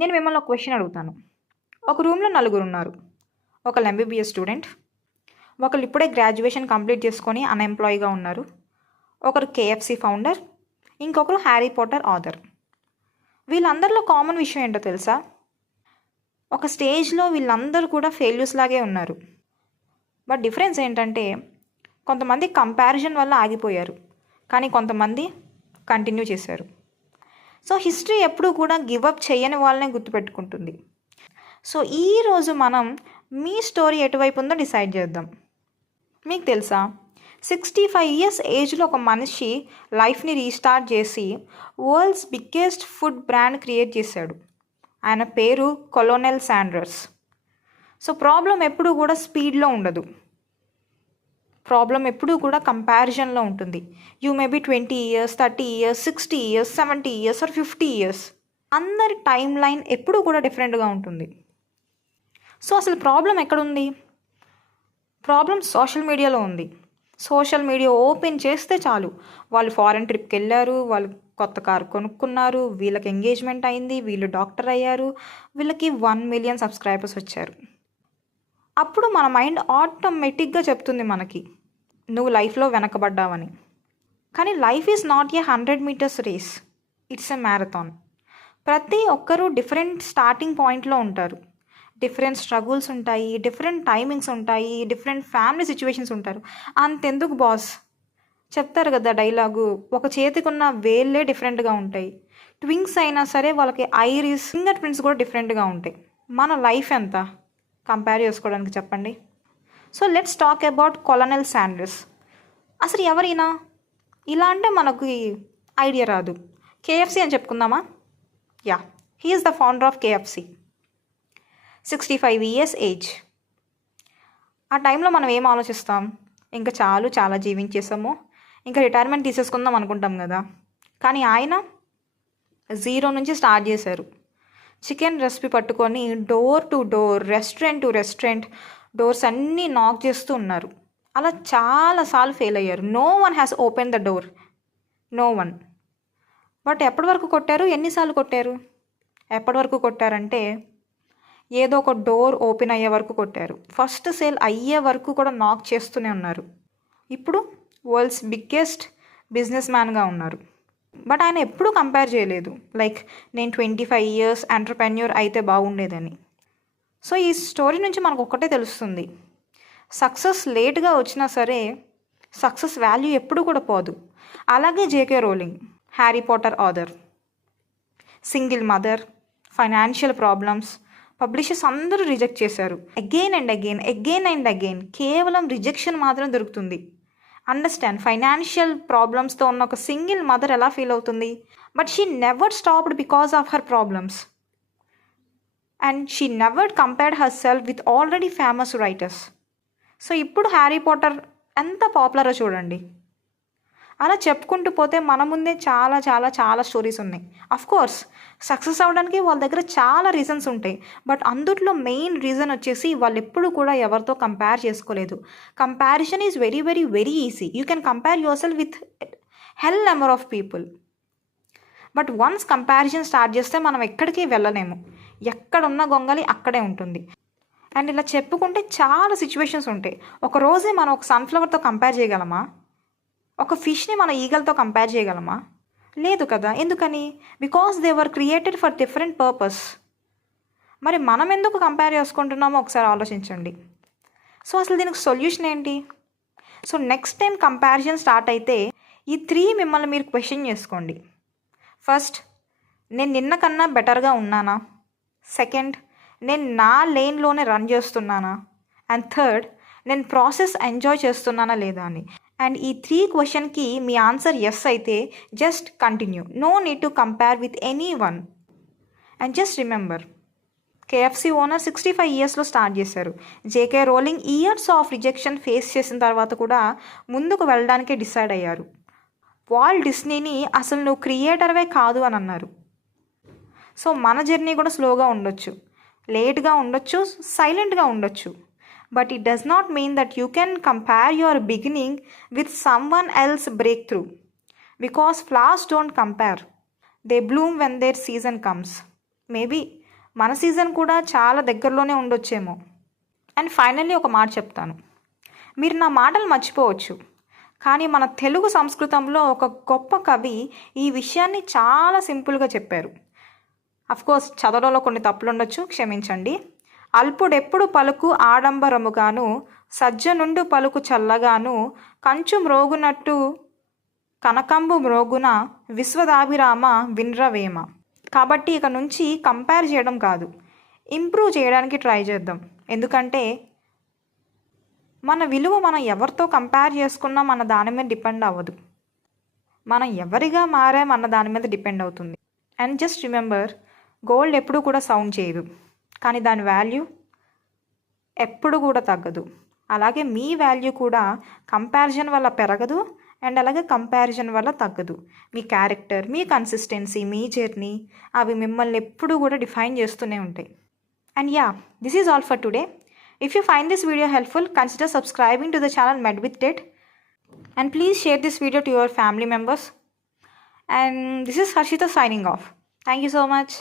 నేను మిమ్మల్ని ఒక క్వశ్చన్ అడుగుతాను. ఒక రూమ్లో నలుగురు ఉన్నారు. ఒకళ్ళు ఎంబీబీఎస్ స్టూడెంట్, ఒకళ్ళు ఇప్పుడే గ్రాడ్యుయేషన్ కంప్లీట్ చేసుకొని అన్ఎంప్లాయీగా ఉన్నారు, ఒకరు కేఎఫ్సి ఫౌండర్, ఇంకొకరు హ్యారీ పాటర్ ఆథర్. వీళ్ళందరిలో కామన్ విషయం ఏంటో తెలుసా? ఒక స్టేజ్లో వీళ్ళందరూ కూడా ఫెయిల్యూర్స్ లాగే ఉన్నారు. బట్ డిఫరెన్స్ ఏంటంటే కొంతమంది కంపారిజన్ వల్ల ఆగిపోయారు, కానీ కొంతమంది కంటిన్యూ చేశారు. సో హిస్టరీ ఎప్పుడూ కూడా గివప్ చేయని వాళ్ళనే గుర్తుపెట్టుకుంటుంది. సో ఈరోజు మనం మీ స్టోరీ ఎటువైపు ఉందో డిసైడ్ చేద్దాం. మీకు తెలుసా, 65 ఇయర్స్ ఏజ్లో ఒక మనిషి లైఫ్ని రీస్టార్ట్ చేసి world's biggest food brand create చేశాడు. ఆయన పేరు కొలోనెల్ శాండర్స్. సో ప్రాబ్లం ఎప్పుడూ కూడా స్పీడ్లో ఉండదు, ప్రాబ్లం ఎప్పుడూ కూడా కంపారిజన్లో ఉంటుంది. You may be 20 years, 30 years, 60 years, 70 years or 50 years. అందరి టైం లైన్ ఎప్పుడూ కూడా డిఫరెంట్గా ఉంటుంది. సో అసలు ప్రాబ్లం ఎక్కడుంది? ప్రాబ్లం సోషల్ మీడియాలో ఉంది. సోషల్ మీడియా ఓపెన్ చేస్తే చాలు, వాళ్ళు ఫారెన్ ట్రిప్కి వెళ్ళారు, వాళ్ళు కొత్త కారు కొనుక్కున్నారు, వీళ్ళకి ఎంగేజ్మెంట్ అయింది, వీళ్ళు డాక్టర్ అయ్యారు, వీళ్ళకి 1 మిలియన్ సబ్స్క్రైబర్స్ వచ్చారు. అప్పుడు మన మైండ్ ఆటోమేటిక్గా చెప్తుంది మనకి, నువ్వు లైఫ్లో వెనకబడ్డావని. కానీ life is not a 100 meters race, it's a marathon. ప్రతి ఒక్కరూ డిఫరెంట్ స్టార్టింగ్ పాయింట్లో ఉంటారు. డిఫరెంట్ స్ట్రగుల్స్ ఉంటాయి, డిఫరెంట్ టైమింగ్స్ ఉంటాయి, డిఫరెంట్ ఫ్యామిలీ సిచ్యువేషన్స్ ఉంటారు. అంతెందుకు బాస్, చెప్తారు కదా డైలాగు, ఒక చేతికున్న వేళ్ళే డిఫరెంట్గా ఉంటాయి. ట్విన్స్ అయినా సరే వాళ్ళకి ఐరిస్, ఫింగర్ ప్రింట్స్ కూడా డిఫరెంట్గా ఉంటాయి. మన లైఫ్ ఎంత కంపేర్ చేసుకోవడానికి చెప్పండి. So let's talk about colonel Sanders. అసలు ఎవరైనా ఇలా అంటే మనకు ఐడియా రాదు. కేఎఫ్సి అని చెప్పుకుందామా? Yeah, he is the founder of KFC. 65 years age. ఆ టైంలో మనం ఏం ఆలోచిస్తాం? ఇంకా చాలా జీవించేసాము, ఇంకా రిటైర్మెంట్ తీసేసుకుందాం అనుకుంటాం కదా. కానీ ఆయన 0 నుంచి స్టార్ట్ చేశారు. చికెన్ రెసిపీ పట్టుకొని door to door, restaurant to restaurant doors అన్నీ నాక్ చేస్తూ ఉన్నారు. అలా చాలాసార్లు ఫెయిల్ అయ్యారు. No one has open the door, no one. But ఎప్పటి వరకు కొట్టారు? ఎన్నిసార్లు కొట్టారు? ఎప్పటి వరకు కొట్టారంటే ఏదో ఒక డోర్ ఓపెన్ అయ్యే వరకు కొట్టారు. ఫస్ట్ సేల్ అయ్యే వరకు కూడా నాక్ చేస్తూనే ఉన్నారు. ఇప్పుడు వరల్డ్స్ బిగ్గెస్ట్ బిజినెస్ మ్యాన్గా ఉన్నారు. బట్ ఆయన ఎప్పుడూ కంపేర్ చేయలేదు, లైక్ నేను 25 ఇయర్స్ ఎంటర్‌ప్రెన్యూర్ అయితే బాగుండేదని. సో ఈ స్టోరీ నుంచి మనకు ఒక్కటే తెలుస్తుంది, సక్సెస్ లేట్గా వచ్చినా సరే సక్సెస్ వాల్యూ ఎప్పుడూ కూడా పోదు. అలాగే J K Rowling, Harry Potter author, single mother, financial problems, publishers అందరూ రిజెక్ట్ చేశారు. అగైన్ అండ్ అగైన్ కేవలం రిజెక్షన్ మాత్రం దొరుకుతుంది. అండర్స్టాండ్, ఫైనాన్షియల్ ప్రాబ్లమ్స్తో ఉన్న ఒక సింగిల్ మదర్ ఎలా ఫీల్ అవుతుంది? But she never stopped because of her problems. And she never compared herself with already famous writers. So ఇప్పుడు హ్యారీ పాటర్ ఎంత పాపులరో చూడండి. అలా చెప్పుకుంటూ పోతే మన ముందే చాలా స్టోరీస్ ఉన్నాయి. అఫ్కోర్స్ సక్సెస్ అవ్వడానికి వాళ్ళ దగ్గర చాలా రీజన్స్ ఉంటాయి. బట్ అందుట్లో మెయిన్ రీజన్ వచ్చేసి వాళ్ళు ఎప్పుడు కూడా ఎవరితో కంపేర్ చేసుకోలేదు. Comparison is very easy. You can compare your self with hill number of people. But once comparison start చేస్తే మనం ఎక్కడికి వెళ్ళలేము. ఎక్కడున్న గొంగలి అక్కడే ఉంటుంది. అండ్ ఇలా చెప్పుకుంటే చాలా సిచ్యువేషన్స్ ఉంటాయి. ఒక రోజే మనం ఒక సన్ఫ్లవర్తో కంపేర్ చేయగలమా? ఒక ఫిష్ని మన ఈగల్తో కంపేర్ చేయగలమా? లేదు కదా. ఎందుకని? Because they were created for different purpose. మరి మనం ఎందుకు కంపేర్ చేసుకుంటున్నామో ఒకసారి ఆలోచించండి. సో అసలు దీనికి సొల్యూషన్ ఏంటి? So next time comparison start అయితే ఈ 3 మిమ్మల్ని మీరు క్వశ్చన్ చేసుకోండి. ఫస్ట్, నేను నిన్న కన్నా బెటర్గా ఉన్నానా? సెకండ్, నేను నా లేన్లోనే రన్ చేస్తున్నానా? అండ్ థర్డ్, నేను ప్రాసెస్ ఎంజాయ్ చేస్తున్నానా లేదా అని. అండ్ ఈ 3 క్వశ్చన్కి మీ ఆన్సర్ ఎస్ అయితే just continue, no need to compare with anyone. And just remember, KFC owner 65 ఇయర్స్లో స్టార్ట్ చేశారు. JK Rowling years of rejection face చేసిన తర్వాత కూడా ముందుకు వెళ్ళడానికే డిసైడ్ అయ్యారు. వాల్ట్ డిస్నీని అసలు నువ్వు క్రియేటర్వే కాదు అని అన్నారు. సో మన జర్నీ కూడా స్లోగా ఉండొచ్చు, లేట్గా ఉండొచ్చు, సైలెంట్గా ఉండొచ్చు. But it does not mean that you can compare your beginning with someone else's breakthrough. Because flowers don't compare. They bloom when their season comes. Maybe మన సీజన్ కూడా చాలా దగ్గరలోనే ఉండొచ్చేమో. అండ్ ఫైనల్లీ ఒక మాట చెప్తాను, మీరు నా మాటలు మర్చిపోవచ్చు, కానీ మన తెలుగు సంస్కృతంలో ఒక గొప్ప కవి ఈ విషయాన్ని చాలా సింపుల్గా చెప్పారు. అఫ్కోర్స్ చదవడంలో కొన్ని తప్పులు ఉండొచ్చు, క్షమించండి. అల్పుడెప్పుడు పలుకు ఆడంబరముగాను, సజ్జనుండు పలుకు చల్లగాను, కంచు మ్రోగునట్టు కనకంబు మ్రోగున, విశ్వదాభిరామ విన్రవేమ. కాబట్టి ఇక నుంచి కంపేర్ చేయడం కాదు, ఇంప్రూవ్ చేయడానికి ట్రై చేద్దాం. ఎందుకంటే మన విలువ మనం ఎవరితో కంపేర్ చేసుకున్నా మన దాని మీద డిపెండ్ అవ్వదు, మనం ఎవరిగా మారామన్న దాని మీద డిపెండ్ అవుతుంది. అండ్ జస్ట్ రిమెంబర్, గోల్డ్ ఎప్పుడు కూడా సౌండ్ చేయదు, కానీ దాని వాల్యూ ఎప్పుడు కూడా తగ్గదు. అలాగే మీ వాల్యూ కూడా కంపారిజన్ వల్ల పెరగదు, అండ్ అలాగే కంపారిజన్ వల్ల తగ్గదు. మీ క్యారెక్టర్, మీ కన్సిస్టెన్సీ, మీ జర్నీ, అవి మిమ్మల్ని ఎప్పుడు కూడా డిఫైన్ చేస్తూనే ఉంటాయి. And yeah, this is all for today. If you find this video helpful, consider subscribing to the channel Med with Ted, and please share this video to your family members. And this is Harshita signing off. Thank you so much.